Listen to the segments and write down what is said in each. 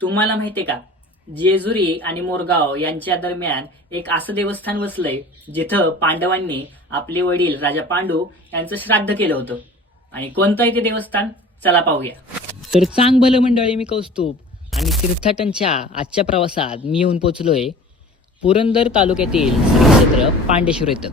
तुम्हाला माहितीये का? जेजुरी आणि मोरगाव यांच्या दरम्यान एक असं देवस्थान वसलंय जिथं पांडवांनी आपले वडील राजा पांडू यांचं श्राद्ध केलं होतं. आणि कोणतं आहे ते देवस्थान चला पाहूया. तर चांग भलं मंडळी मी कौस्तुभ आणि तीर्थाटनच्या आजच्या प्रवासात मी येऊन पोचलोय पुरंदर तालुक्यातील श्री क्षेत्र पांडेश्वर इथं.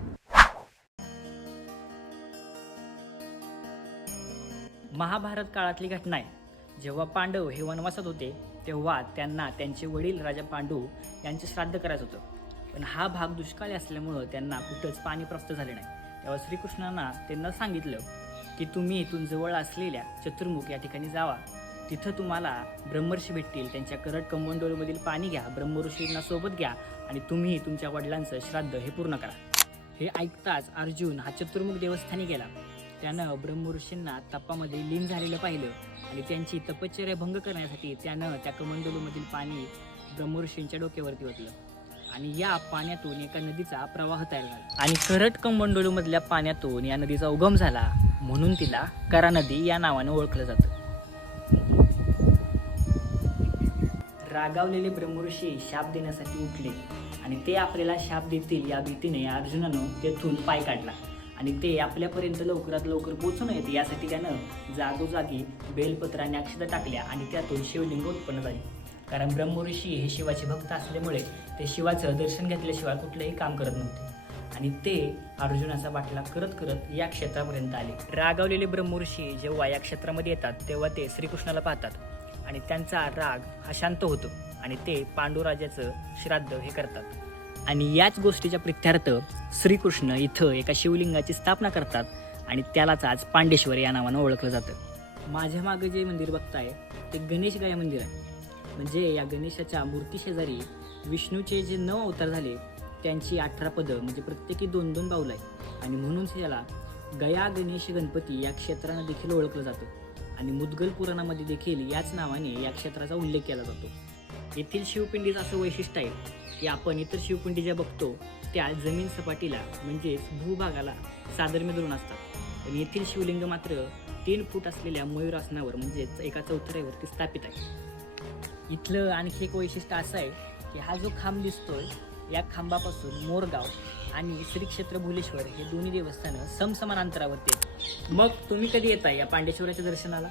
महाभारत काळातली घटना आहे जेव्हा पांडव हे वनवासात होते तेव्हा त्यांना त्यांचे वडील राजा पांडू यांचे श्राद्ध करायचं होतं. पण हा भाग दुष्काळी असल्यामुळं त्यांना कुठंच पाणी प्राप्त झाले नाही. तेव्हा श्रीकृष्णांना त्यांना सांगितलं की तुम्ही इथून जवळ असलेल्या चतुर्मुख या ठिकाणी जावा. तिथं तुम्हाला ब्रह्मर्षी भेटतील. त्यांच्या करट कंबंडोळीमधील पाणी घ्या ब्रह्मऋषींना सोबत घ्या आणि तुम्ही तुमच्या वडिलांचं श्राद्ध हे पूर्ण करा. हे ऐकताच अर्जुन हा चतुर्मुख देवस्थानी गेला. त्यानं ब्रह्मऋषींना तपामध्ये लीन झालेलं पाहिलं आणि त्यांची तपश्चर्या भंग करण्यासाठी त्यानं त्या कमंडलूमधील पाणी ब्रह्मऋषींच्या डोक्यावरती ओतलं. आणि या पाण्यातून एका नदीचा प्रवाह तयार झाला. आणि करट कमंडलूमधल्या पाण्यातून या नदीचा उगम झाला म्हणून तिला करा नदी या नावानं ओळखलं जातं. रागावलेले ब्रह्मऋषी शाप देण्यासाठी उठले आणि ते आपल्याला शाप देतील या भीतीने अर्जुनानं तेथून पाय काढला. आणि ते आपल्यापर्यंत लवकरात लवकर पोहोचू नयेत यासाठी त्यानं जागोजागी बेलपत्राने अक्षता टाकल्या आणि त्यातून शिवलिंग उत्पन्न झाली. कारण ब्रह्मऋषी हे शिवाचे भक्त असल्यामुळे ते शिवाचं दर्शन घेतल्याशिवाय कुठलंही काम करत नव्हते. आणि ते अर्जुनाचा बाटला करत करत या क्षेत्रापर्यंत आले. रागावलेले ब्रह्मऋषी जेव्हा या क्षेत्रामध्ये येतात तेव्हा ते श्रीकृष्णाला पाहतात. आणि त्यांचा राग हा शांत होतो आणि ते पांडुराजाचं श्राद्ध हे करतात. आणि याच गोष्टीच्या प्रित्यार्थ श्रीकृष्ण इथं एका शिवलिंगाची स्थापना करतात आणि त्यालाच आज पांडेश्वर या नावानं ओळखलं जातं. माझ्या मागे जे मंदिर बघताय ते गणेश गाया मंदिर आहे. म्हणजे या गणेशाच्या मूर्ती शेजारी विष्णूचे जे नऊ अवतार झाले त्यांची अठरा पदं म्हणजे प्रत्येकी दोन दोन बाऊल आहे आणि म्हणूनच याला गया गणेश गणपती या क्षेत्रानं देखील ओळखलं जातं. आणि मुदगल पुराणामध्ये देखील याच नावाने या क्षेत्राचा उल्लेख केला जातो. येथील शिवपिंडीचं असं वैशिष्ट्य आहे की आपण इतर शिवपिंडी ज्या बघतो त्या जमीन सपाटीला म्हणजेच भूभागाला साधर्म्य धरून असतात. पण येथील शिवलिंग मात्र तीन फूट असलेल्या मयूरासनावर म्हणजेच एका चौथऱ्यावरती स्थापित आहे. इथलं आणखी एक वैशिष्ट्य असं आहे की हा जो खांब दिसतोय या खांबापासून मोरगाव आणि श्री क्षेत्र भुलेश्वर हे दोन्ही देवस्थानं समसमान अंतरावरती आहेत. मग तुम्ही कधी येताय या पांडेश्वराच्या दर्शनाला?